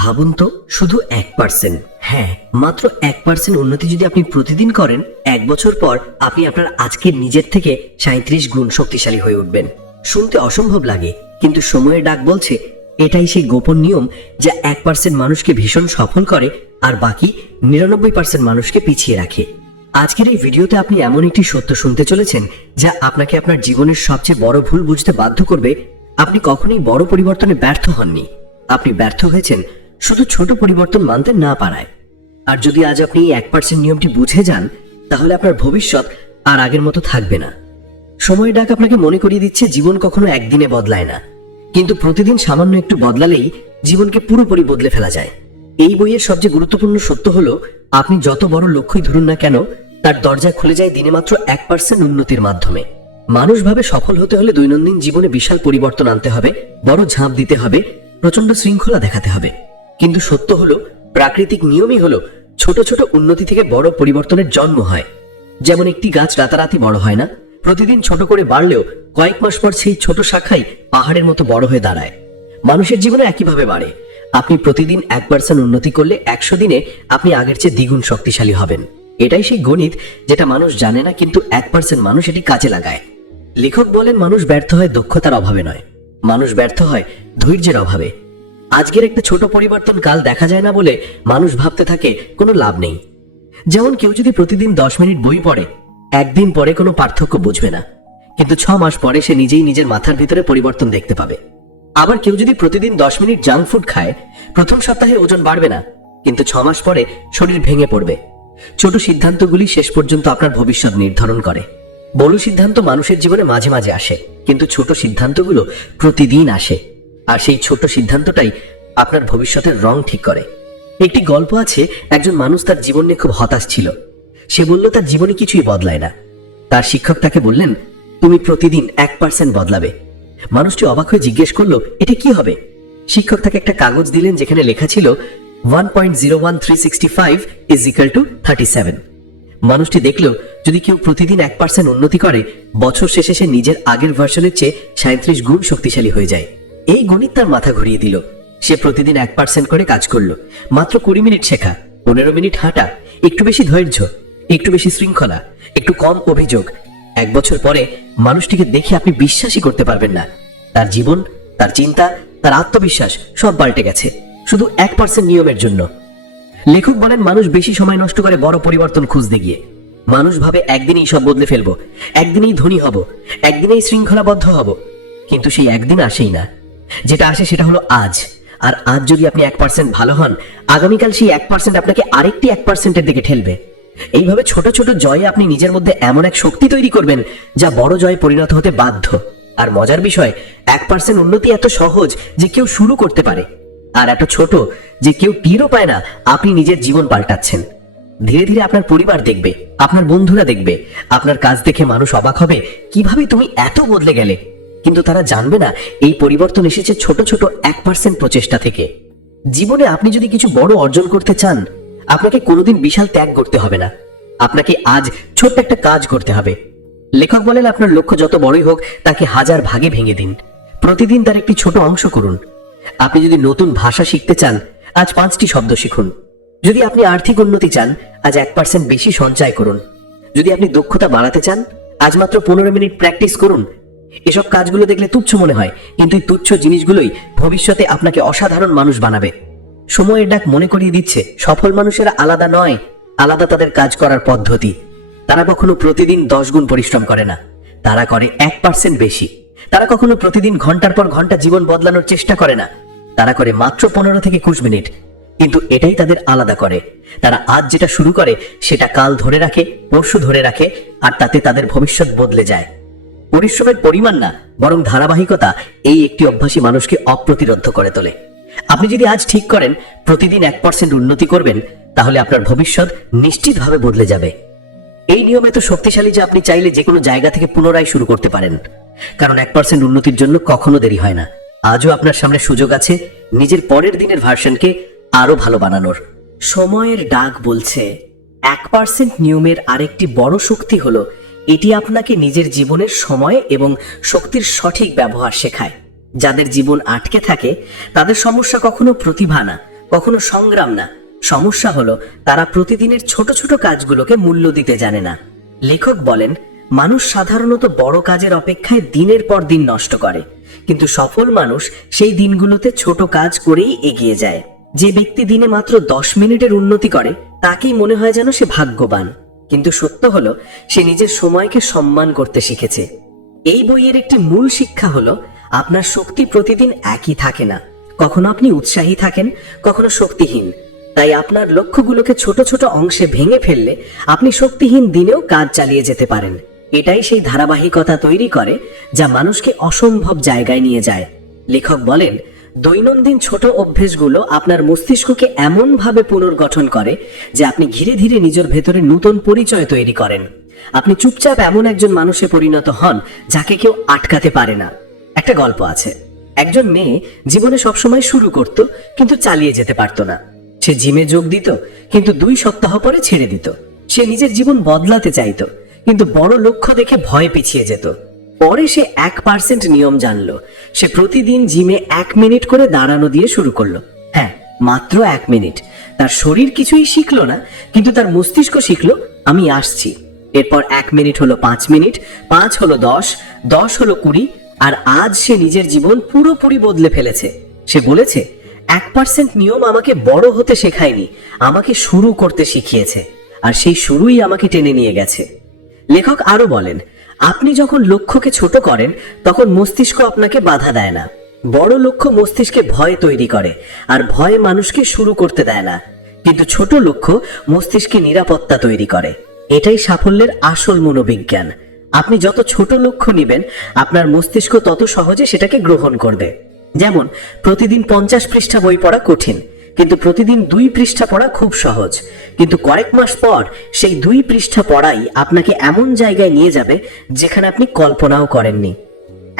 ভাবুন তো, শুধু 1%, হ্যাঁ মাত্র 1% উন্নতি যদি আপনি প্রতিদিন করেন, 1 বছর পর আপনি আপনার আজকের নিজের থেকে 37 গুণ শক্তিশালী হয়ে উঠবেন। শুনতে অসম্ভব লাগে, কিন্তু সময়ের ডাক বলছে এটাই সেই গোপন নিয়ম যা 1% মানুষকে ভীষণ সফল করে আর বাকি 99% মানুষকে পিছিয়ে রাখে। আজকের এই ভিডিওতে আপনি এমন একটি সত্য শুনতে চলেছেন যা আপনাকে আপনার জীবনের সবচেয়ে বড় ভুল বুঝতে বাধ্য করবে। আপনি কখনোই বড় পরিবর্তনে ব্যর্থ হননি, আপনি ব্যর্থ হয়েছেন শুধু ছোট পরিবর্তন মানতে না পারায়। আর যদি আজ আপনি 1% নিয়মটি বুঝে যান, তাহলে আপনার ভবিষ্যৎ আর আগের মতো থাকবে না। সময়ের ডাক আপনাকে মনে করিয়ে দিচ্ছে জীবন কখনো একদিনে বদলায় না, কিন্তু প্রতিদিন সামান্য একটু বদলালেই জীবনকে পুরোপুরি বদলে ফেলা যায়। এই বইয়ের সবচেয়ে গুরুত্বপূর্ণ সত্য হলো, আপনি যত বড় লক্ষ্যই ধরুন না কেন, তার দরজা খুলে যায় দিনে মাত্র 1% উন্নতির মাধ্যমে। মানুষ ভাবে সফল হতে হলে দৈনন্দিন জীবনে বিশাল পরিবর্তন আনতে হবে, বড় ঝাঁপ দিতে হবে, প্রচন্ড শৃঙ্খলা দেখাতে হবে। কিন্তু সত্য হলো, প্রাকৃতিক নিয়মই হলো ছোট ছোট উন্নতি থেকে বড় পরিবর্তনের জন্ম হয়। যেমন একটি গাছ রাতারাতি বড় হয় না, প্রতিদিন ছোট করে বাড়লেও কয়েক মাস পর সেই ছোট শাখাই পাহাড়ের মতো বড় হয়ে দাঁড়ায়। মানুষের জীবনে একইভাবে বাড়ে। আপনি প্রতিদিন 1% উন্নতি করলে 100 দিনে আপনি আগের চেয়ে দ্বিগুণ শক্তিশালী হবেন। এটাই সেই গণিত যেটা মানুষ জানে না, কিন্তু 1% মানুষ এটি কাজে লাগায়। লেখক বলেন, মানুষ ব্যর্থ হয় দক্ষতার অভাবে নয়, মানুষ ব্যর্থ হয় ধৈর্যের অভাবে। আজকের একটা ছোট পরিবর্তন কাল দেখা যায় না বলে মানুষ ভাবতে থাকে কোনো লাভ নেই। যেমন কেউ যদি প্রতিদিন 10 মিনিট বই পড়ে, একদিন পরে কোনো পার্থক্য বুঝবে না, কিন্তু 6 মাস পরে সে নিজেই নিজের মাথার ভিতরে পরিবর্তন দেখতে পাবে। আবার কেউ যদি প্রতিদিন 10 মিনিট জাঙ্ক ফুড খায়, প্রথম সপ্তাহে ওজন বাড়বে না, কিন্তু 6 মাস পরে শরীর ভেঙে পড়বে। ছোট সিদ্ধান্তগুলি শেষ পর্যন্ত আপনার ভবিষ্যৎ নির্ধারণ করে। বড় সিদ্ধান্ত মানুষের জীবনে মাঝে মাঝে আসে, কিন্তু ছোট সিদ্ধান্তগুলো প্রতিদিন আসে। আর সেই ছোট সিদ্ধান্তটাই আপনার ভবিষ্যতের রং ঠিক করে। একটি গল্প আছে, একজন মানুষ তার জীবন নিয়ে খুব হতাশ ছিল। সে বলল তার জীবনে কিছুই বদলায় না। তার শিক্ষক তাকে বললেন, তুমি প্রতিদিন 1% বদলাবে। মানুষটি অবাক হয়ে জিজ্ঞেস করলো, এটা কি হবে? শিক্ষক তাকে একটা কাগজ দিলেন যেখানে লেখা ছিল 1.01365 = 37। মানুষটি দেখল, যদি কেউ প্রতিদিন 1% উন্নতি করে, বছর শেষে সে নিজের আগের ভার্সনের চেয়ে 37 গুণ শক্তিশালী হয়ে যায়। এই গণিত তার মাথা ঘুরিয়ে দিল। সে প্রতিদিন 1% করে কাজ করলো, মাত্র 20 মিনিট শেখা, 15 মিনিট হাঁটা, একটু বেশি ধৈর্য, একটু বেশি শৃঙ্খলা, একটু কম অভিযোগ। 1 বছর পরে মানুষটিকে দেখে আপনি বিশ্বাসই করতে পারবেন না। তার জীবন, তার চিন্তা, তার আত্মবিশ্বাস সব পাল্টে গেছে, শুধু 1% নিয়মের জন্য। লেখক বলেন, মানুষ বেশি সময় নষ্ট করে বড় পরিবর্তন খুঁজতে গিয়ে। মানুষ ভাবে একদিনেই সব বদলে ফেলবো, একদিনেই ধনী হব, একদিনেই শৃঙ্খলাবদ্ধ হব, কিন্তু সেই একদিন আসেই না। যেটা আসে সেটা হলো আজ। আর আজ যদি আপনি 1% ভালো হন, আগামীকাল সেই 1% আপনাকে আরেকটি 1%-এর দিকে ঠেলবে। এইভাবে ছোট ছোট জয়ে আপনি নিজের মধ্যে এমন এক শক্তি তৈরি করবেন যা বড় জয়ে পরিণত হতে বাধ্য। আর মজার বিষয়, 1% উন্নতি এত সহজ যে কেউ শুরু করতে পারে, আর এত ছোট যে কেউ টেরও পায় না আপনি নিজের জীবন পাল্টাচ্ছেন। ধীরে ধীরে আপনার পরিবার দেখবে, আপনার বন্ধুরা দেখবে, আপনার কাজ দেখে মানুষ অবাক হবে, কিভাবে তুমি এত বদলে গেলে। কিন্তু তারা জানবে না এই পরিবর্তন এসেছে ছোট ছোট 1% প্রচেষ্টা থেকে। জীবনে আপনি যদি কিছু বড় অর্জন করতে চান, আপনাকে কোনোদিন বিশাল ত্যাগ করতে হবে না, আপনাকে আজ ছোট্ট একটা কাজ করতে হবে। লেখক বলেন, আপনার লক্ষ্য যত বড়ই হোক তাকে 1000 ভাগে ভেঙে দিন, প্রতিদিন তার একটি ছোট অংশ করুন। আপনি যদি নতুন ভাষা শিখতে চান, আজ 5টি শব্দ শিখুন। যদি আপনি আর্থিক উন্নতি চান, আজ 1% বেশি সঞ্চয় করুন। যদি আপনি দক্ষতা বাড়াতে চান, আজ মাত্র 15 মিনিট প্র্যাকটিস করুন। এসব কাজগুলো দেখলে তুচ্ছ মনে হয়, কিন্তু এই তুচ্ছ জিনিসগুলোই ভবিষ্যতে আপনাকে অসাধারণ মানুষ বানাবে। সময়ের ডাক মনে করিয়ে দিচ্ছে, সফল মানুষেরা আলাদা নয়, আলাদা তাদের কাজ করার পদ্ধতি। তারা কখনো প্রতিদিন 10 গুণ পরিশ্রম করে না, তারা করে 1% বেশি। তারা কখনো প্রতিদিন ঘন্টার পর ঘন্টা জীবন বদলানোর চেষ্টা করে না, তারা করে মাত্র 15 থেকে 20 মিনিট। কিন্তু এটাই তাদের আলাদা করে, তারা আজ যেটা শুরু করে সেটা কাল ধরে রাখে, পরশু ধরে রাখে, আর তাতে তাদের ভবিষ্যৎ বদলে যায়। পরিশ্রমের পরিমাণ না, বরং ধারাবাহিকতা এই একটি অভ্যাসী মানুষকে অপ্রতিরোধ্য করে তোলে। আপনি যদি আজ ঠিক করেন প্রতিদিন 1% উন্নতি করবেন, তাহলে আপনার ভবিষ্যৎ নিশ্চিতভাবে বদলে যাবে। এই নিয়ম এত শক্তিশালী যে আপনি চাইলে যে কোনো জায়গা থেকে পুনরায় শুরু করতে পারেন, কারণ 1% উন্নতির জন্য কখনো দেরি হয় না। আজও আপনার সামনে সুযোগ আছে নিজের পরের দিনের ভার্সনকে আরো ভালো বানানোর। সময়ের ডাক বলছে, 1% নিয়মের আরেকটি বড় শক্তি হলো এটি আপনাকে নিজের জীবনের সময় এবং শক্তির সঠিক ব্যবহার শেখায়। যাদের জীবন আটকে থাকে তাদের সমস্যা কখনো প্রতিভা না, কখনো সংগ্রাম না। সমস্যা হলো তারা প্রতিদিনের ছোট ছোট কাজগুলোকে মূল্য দিতে জানে না। লেখক বলেন, মানুষ সাধারণত বড় কাজের অপেক্ষায় দিনের পর দিন নষ্ট করে, কিন্তু সফল মানুষ সেই দিনগুলোতে ছোট কাজ করেই এগিয়ে যায়। যে ব্যক্তি দিনে মাত্র 10 মিনিটের উন্নতি করে তাকেই মনে হয় যেন সে ভাগ্যবান, কিন্তু সত্য হলো সে নিজের সময়কে সম্মান করতে শিখেছে। এই বইয়ের একটি মূল শিক্ষা হলো, আপনার শক্তি প্রতিদিন একই থাকে না। কখনো আপনি উৎসাহী থাকেন, কখনো শক্তিহীন। তাই আপনার লক্ষ্যগুলোকে ছোট ছোট অংশে ভেঙে ফেললে আপনি শক্তিহীন দিনেও কাজ চালিয়ে যেতে পারেন। এটাই সেই ধারাবাহিকতা তৈরি করে যা মানুষকে অসম্ভব জায়গায় নিয়ে যায়। লেখক বলেন, দৈনন্দিন ছোট অভ্যেসগুলো আপনার মস্তিষ্ককে এমনভাবে পুনর্গঠন করে যে আপনি ধীরে ধীরে নিজের ভেতরে নতুন পরিচয় তৈরি করেন। আপনি চুপচাপ এমন একজন মানুষে পরিণত হন যাকে কেউ আটকাতে পারে না। একটা গল্প আছে, একজন মেয়ে জীবনে সবসময় শুরু করত কিন্তু চালিয়ে যেতে পারত না। সে জিমে যোগ দিত কিন্তু 2 সপ্তাহ পরে ছেড়ে দিত। সে নিজের জীবন বদলাতে চাইতো কিন্তু বড় লক্ষ্য দেখে ভয় পিছিয়ে যেত। পরে সে 1% নিয়ম জানলো। সে প্রতিদিন জিমে 1 মিনিট করে দাঁড়ানো দিয়ে শুরু করলো। হ্যাঁ, মাত্র 1 মিনিট। তার শরীর কিছুই শিখলো না, কিন্তু তার মস্তিষ্ক শিখলো আমি আসছি। এরপর 1 মিনিট হলো 5 মিনিট, 5 হলো 10, 10 হলো 20, আর আজ সে নিজের জীবন পুরোপুরি বদলে ফেলেছে। সে বলেছে, 1% নিয়ম আমাকে বড় হতে শেখায়নি, আমাকে শুরু করতে শিখিয়েছে, আর সেই শুরুই আমাকে টেনে নিয়ে গেছে। লেখক আরো বলেন, আপনি যখন লক্ষ্যকে ছোট করেন তখন মস্তিষ্ক আপনাকে বাধা দেয় না। বড় লক্ষ্য মস্তিষ্কে ভয় তৈরি করে, আর ভয় মানুষকে শুরু করতে দেয় না। কিন্তু ছোট লক্ষ্য মস্তিষ্কে নিরাপত্তা তৈরি করে। এটাই সাফল্যের আসল মনোবিজ্ঞান। আপনি যত ছোট লক্ষ্য নেবেন আপনার মস্তিষ্ক তত সহজে সেটাকে গ্রহণ করবে। যেমন প্রতিদিন 50 পৃষ্ঠা বই পড়া কঠিন, কিন্তু প্রতিদিন 2 পৃষ্ঠা পড়া খুব সহজ। কিন্তু কয়েক মাস পর সেই 2 পৃষ্ঠা পড়াই আপনাকে এমন জায়গায় নিয়ে যাবে যেখানে আপনি কল্পনাও করেননি।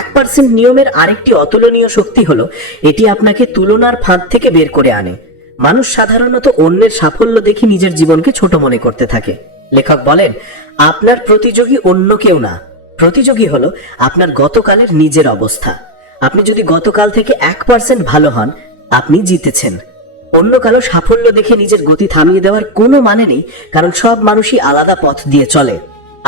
1% নিয়মের আরেকটি অতুলনীয় শক্তি হলো এটি আপনাকে তুলনার ফাঁদ থেকে বের করে আনে। মানুষ সাধারণত অন্যের সাফল্য দেখে নিজের জীবনকে ছোট মনে করতে থাকে। লেখক বলেন, আপনার প্রতিযোগী অন্য কেউ না, প্রতিযোগী হলো আপনার গতকালের নিজের অবস্থা। আপনি যদি গতকাল থেকে 1% ভালো হন, আপনি জিতেছেন। অন্য কারো সাফল্য দেখে নিজের গতি থামিয়ে দেওয়ার কোনো মানে নেই, কারণ সব মানুষই আলাদা পথ দিয়ে চলে।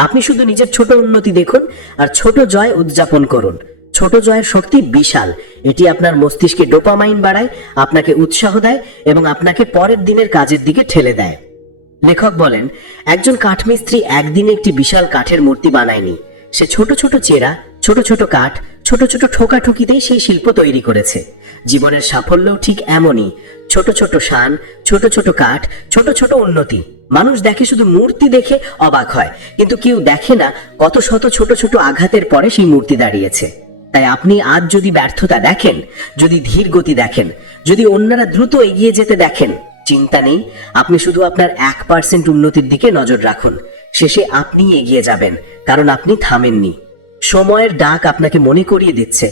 আপনি শুধু নিজের ছোট উন্নতি দেখুন আর ছোট জয় উদযাপন করুন। ছোট জয়ের শক্তি বিশাল। এটি আপনার মস্তিষ্কে ডোপামাইন বাড়ায়, আপনাকে উৎসাহ দেয় এবং আপনাকে পরের দিনের কাজের দিকে ঠেলে দেয়। লেখক বলেন, একজন কাঠমিস্ত্রি একদিনে একটি বিশাল কাঠের মূর্তি বানায়নি। সে ছোট ছোট চেরা, ছোট ছোট কাঠ, ছোট ছোট ঠোকাঠুকিতেই সেই শিল্প তৈরি করেছে। জীবনের সাফল্যও ঠিক এমনই, ছোট ছোট শান, ছোট ছোট কাঠ, ছোট ছোট উন্নতি। মানুষ দেখে শুধু মূর্তি দেখে অবাক হয়, কিন্তু কেউ দেখে না কত শত ছোট ছোট আঘাতের পরে সেই মূর্তি দাঁড়িয়েছে। তাই আপনি আজ যদি ব্যর্থতা দেখেন, যদি ধীর গতি দেখেন, যদি অন্যরা দ্রুত এগিয়ে যেতে দেখেন, চিন্তা নেই, আপনি শুধু আপনার 1% উন্নতির দিকে নজর রাখুন। শেষে আপনি এগিয়ে যাবেন, কারণ আপনি থামেননি। সময়ের ডাক আপনাকে মনে করিয়ে দিচ্ছে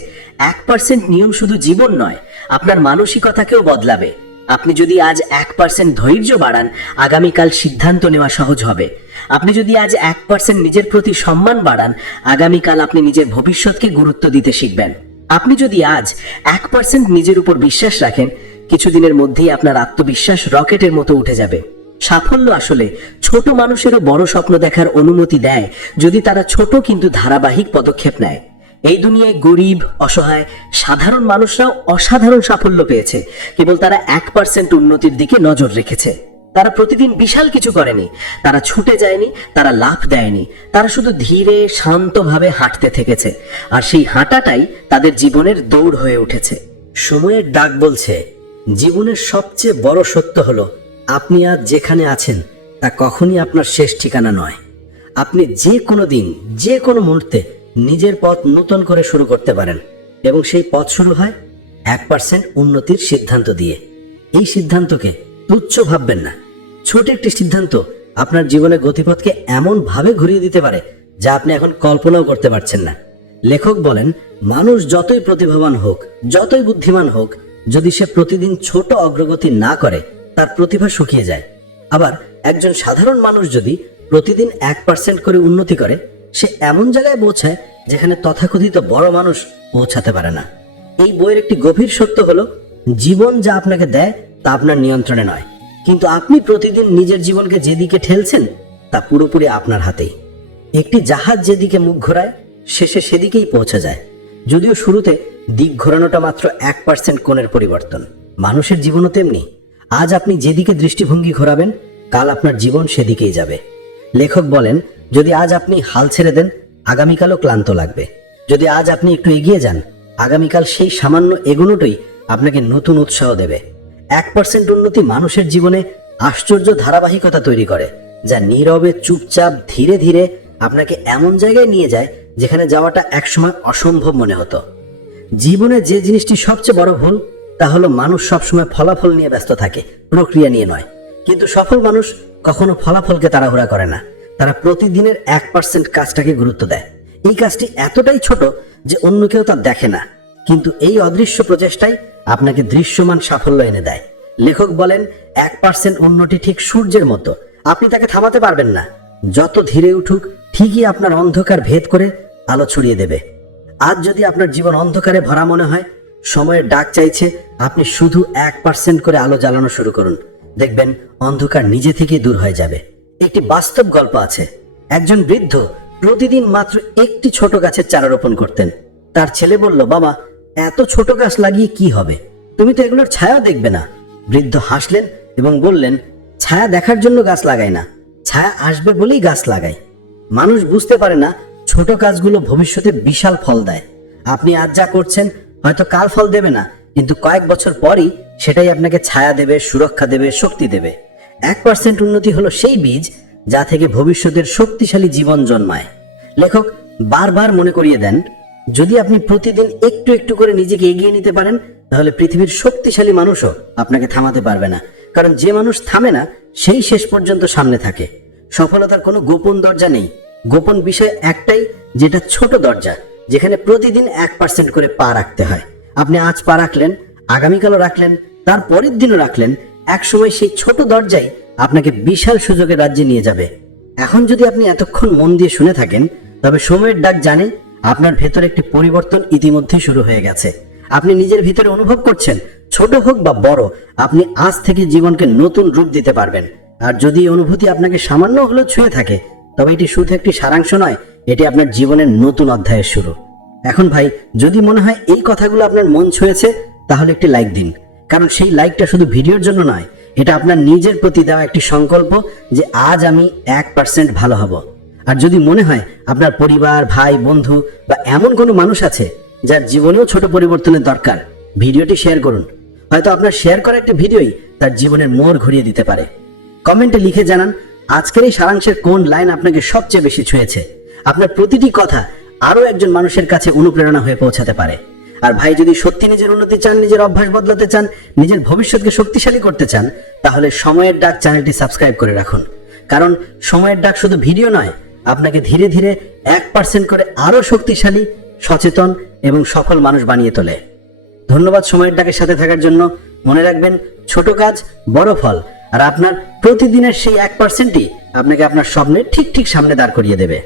1% নিয়ম শুধু জীবন নয়, আপনার মানসিকতাকেও বদলাবে। আপনি যদি আজ 1% ধৈর্য বাড়ান, আগামীকাল সিদ্ধান্ত নেওয়া সহজ হবে। আপনি যদি আজ 1% নিজের প্রতি সম্মান বাড়ান, আগামীকাল আপনি নিজের ভবিষ্যৎকে গুরুত্ব দিতে শিখবেন। আপনি যদি আজ 1% নিজের উপর বিশ্বাস রাখেন, কিছুদিনের মধ্যেই আপনার আত্মবিশ্বাস রকেটের মতো উঠে যাবে। সাফল্য আসলে ছোট মানুষেরও বড় স্বপ্ন দেখার অনুমতি দেয়, যদি তারা ছোট কিন্তু ধারাবাহিক পদক্ষেপ নেয়। এই দুনিয়ায় গরিব, অসহায়, সাধারণ মানুষরাও অসাধারণ সাফল্য পেয়েছে, কেবল তারা 1% উন্নতির দিকে নজর রেখেছে। তারা প্রতিদিন বিশাল কিছু করেনি, তারা ছুটে যায়নি, তারা লাফ দেয়নি, তারা শুধু ধীরে শান্তভাবে হাঁটতে থেকেছে, আর সেই হাঁটাটাই তাদের জীবনের দৌড় হয়ে উঠেছে। সময়ের ডাক বলছে, জীবনের সবচেয়ে বড় সত্য হলো আপনি আজ যেখানে আছেন তা কখনই আপনার শেষ ঠিকানা নয়। আপনি যে কোনো দিন, যে কোনো মুহূর্তে নিজের পথ নতুন করে শুরু করতে পারেন, এবং সেই পথ শুরু হয় 1% উন্নতির সিদ্ধান্ত দিয়ে। এই সিদ্ধান্তকে তুচ্ছ ভাববেন না। ছোট একটি সিদ্ধান্ত আপনার জীবনের গতিপথকে এমন ভাবে ঘুরিয়ে দিতে পারে যা আপনি এখন কল্পনাও করতে পারছেন না। লেখক বলেন, মানুষ যতই প্রতিভাবান হোক, যতই বুদ্ধিমান হোক, যদি সে প্রতিদিন ছোট অগ্রগতি না করে, তার প্রতিভা শুকিয়ে যায়। আবার একজন সাধারণ মানুষ যদি প্রতিদিন 1% করে উন্নতি করে, সে এমন জায়গায় পৌঁছায় যেখানে তথাকথিত বড় মানুষ পৌঁছাতে পারে না। এই বইয়ের একটি গভীর সত্য হলো, জীবন যা আপনাকে দেয় তা আপনার নিয়ন্ত্রণে নয়, কিন্তু আপনি প্রতিদিন নিজের জীবনকে যেদিকে ঠেলছেন তা পুরোপুরি আপনার হাতেই। একটি জাহাজ যেদিকে মুখ ঘোরায় শেষে সেদিকেই পৌঁছে যায়। যদিও শুরুতে দিক ঘোরানোটা মাত্র 1% কোণের পরিবর্তন। মানুষের জীবনও তেমনি। আজ আপনি যেদিকে দৃষ্টিভঙ্গি ঘোরাবেন কাল আপনার জীবন সেদিকেই যাবে। লেখক বলেন, যদি আজ আপনি হাল ছেড়ে দেন আগামীকালও ক্লান্ত লাগবে। যদি আজ আপনি একটু এগিয়ে যান আগামীকাল সেই সামান্য এগোনোটাই আপনাকে নতুন উৎসাহ দেবে। 1% উন্নতি মানুষের জীবনে আশ্চর্য ধারাবাহিকতা তৈরি করে, যা নীরবে চুপচাপ ধীরে ধীরে আপনাকে এমন জায়গায় নিয়ে যায় যেখানে যাওয়াটা একসময় অসম্ভব মনে হতো। জীবনে যে জিনিসটি সবচেয়ে বড় ভুল তা হলো মানুষ সবসময় ফলাফল নিয়ে ব্যস্ত থাকে, প্রক্রিয়া নিয়ে নয়। কিন্তু সফল মানুষ কখনো ফলাফলকে তাড়াহুড়া করে না, তারা প্রতিদিনের 1% কাজটাকে গুরুত্ব দেয়। এই কাজটি এতটাই ছোট যে অন্য কেউ তা দেখে না, কিন্তু এই অদৃশ্য প্রচেষ্টাই আপনাকে দৃশ্যমান সাফল্য এনে দেয়। লেখক বলেন, 1% উন্নতি ঠিক সূর্যের মতো, আপনি তাকে থামাতে পারবেন না। যত ধীরে উঠুক ঠিকই আপনার অন্ধকার ভেদ করে আলো ছড়িয়ে দেবে। আজ যদি আপনার জীবন অন্ধকারে ভরা মনে হয়, সময়ের ডাক চাইছে, আপনি শুধু 1% করে আলো জ্বালানো শুরু করুন, দেখবেন অন্ধকার নিজে থেকেই দূর হয়ে যাবে। একটি বাস্তব গল্প আছে। একজন বৃদ্ধ প্রতিদিন মাত্র একটি ছোট গাছের চারা রোপণ করতেন। তার ছেলে বলল, বাবা, এত ছোট গাছ লাগিয়ে কি হবে? তুমি তো এগুলোর ছায়া দেখবে না। বৃদ্ধ হাসলেন এবং বললেন, ছায়া দেখার জন্য গাছ লাগাই না, ছায়া আসবে বলেই গাছ লাগাই। মানুষ বুঝতে পারে না ছোট কাজগুলো ভবিষ্যতে বিশাল ফল দেয়। আপনি আজ যা করছেন হয়তো কাল ফল দেবে না, কিন্তু কয়েক বছর পরই সেটাই আপনাকে ছায়া দেবে, সুরক্ষা দেবে, শক্তি দেবে। 1% উন্নতি হলো সেই বীজ যা থেকে ভবিষ্যতের শক্তিশালী জীবন জন্মায়। লেখক বারবার মনে করিয়ে দেন, যদি আপনি প্রতিদিন একটু একটু করে নিজেকে এগিয়ে নিতে পারেন তাহলে পৃথিবীর শক্তিশালী মানুষও আপনাকে থামাতে পারবে না। কারণ যে মানুষ থামে না সেই শেষ পর্যন্ত সামনে থাকে। সফলতার কোনো গোপন দরজা নেই, গোপন বিষয় একটাই, যেটা ছোট দরজা, যেখানে প্রতিদিন 1% করে পা রাখতে হয়। আপনি আজ পা রাখলেন, আগামীকালও রাখলেন, তার পরের দিনও রাখলেন, একসময় সেই ছোট দরজাই আপনাকে বিশাল সুযোগের রাজ্যে নিয়ে যাবে। এখন যদি আপনি এতক্ষণ মন দিয়ে শুনে থাকেন তবে সময়ের ডাক জানে আপনার ভেতরে একটি পরিবর্তন ইতিমধ্যে শুরু হয়ে গেছে। আপনি নিজের ভিতরে অনুভব করছেন, ছোট হোক বা বড়, আপনি আজ থেকে জীবনকে নতুন রূপ দিতে পারবেন। আর যদি এই অনুভূতি আপনাকে সামান্য হলেও ছুঁয়ে থাকে তবে এটি শুধু একটি সারাংশ নয়, এটি আপনার জীবনের নতুন অধ্যায়ের শুরু। এখন ভাই, যদি মনে হয় এই কথাগুলো আপনার মন ছুঁয়েছে তাহলে একটি লাইক দিন, কারণ সেই লাইকটা শুধু ভিডিওর জন্য নয়, এটা আপনার নিজের প্রতি দেওয়া একটি সংকল্প যে আজ আমি 1% ভালো হব। আর যদি মনে হয় আপনার পরিবার, ভাই, বন্ধু বা এমন কোনো মানুষ আছে যার জীবনেও ছোট পরিবর্তনের দরকার, ভিডিওটি শেয়ার করুন। হয়তো আপনার শেয়ার করা একটা ভিডিওই তার জীবনের মোড় ঘুরিয়ে দিতে পারে। কমেন্টে লিখে জানান আজকের এই সারাংশের কোন লাইন আপনাকে সবচেয়ে বেশি ছুঁয়েছে। আপনার প্রতিটি কথা আরো একজন মানুষের কাছে অনুপ্রেরণা হয়ে পৌঁছাতে পারে। আর ভাই, যদি সত্যি নিজের উন্নতি চান, নিজের অভ্যাস বদলাতে চান, নিজের ভবিষ্যৎকে শক্তিশালী করতে চান, তাহলে সময়ের ডাক চ্যানেলটি সাবস্ক্রাইব করে রাখুন। কারণ সময়ের ডাক শুধু ভিডিও নয়, আপনাকে ধীরে ধীরে 1% করে আরো শক্তিশালী, সচেতন এবং সফল মানুষ বানিয়ে তোলে। ধন্যবাদ সময়ের ডাকের সাথে থাকার জন্য। মনে রাখবেন, ছোট কাজ বড় ফল, আর আপনার প্রতিদিনের সেই 1%ই আপনাকে আপনার স্বপ্নের ঠিক ঠিক সামনে দাঁড় করিয়ে দেবে।